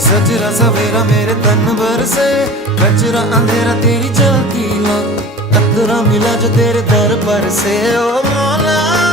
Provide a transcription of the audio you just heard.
सजरा सवेरा मेरे तन भर से, कचरा अंधेरा तेरी जलती ला, कतरा मिला जो तेरे दर पर से। ओ मौला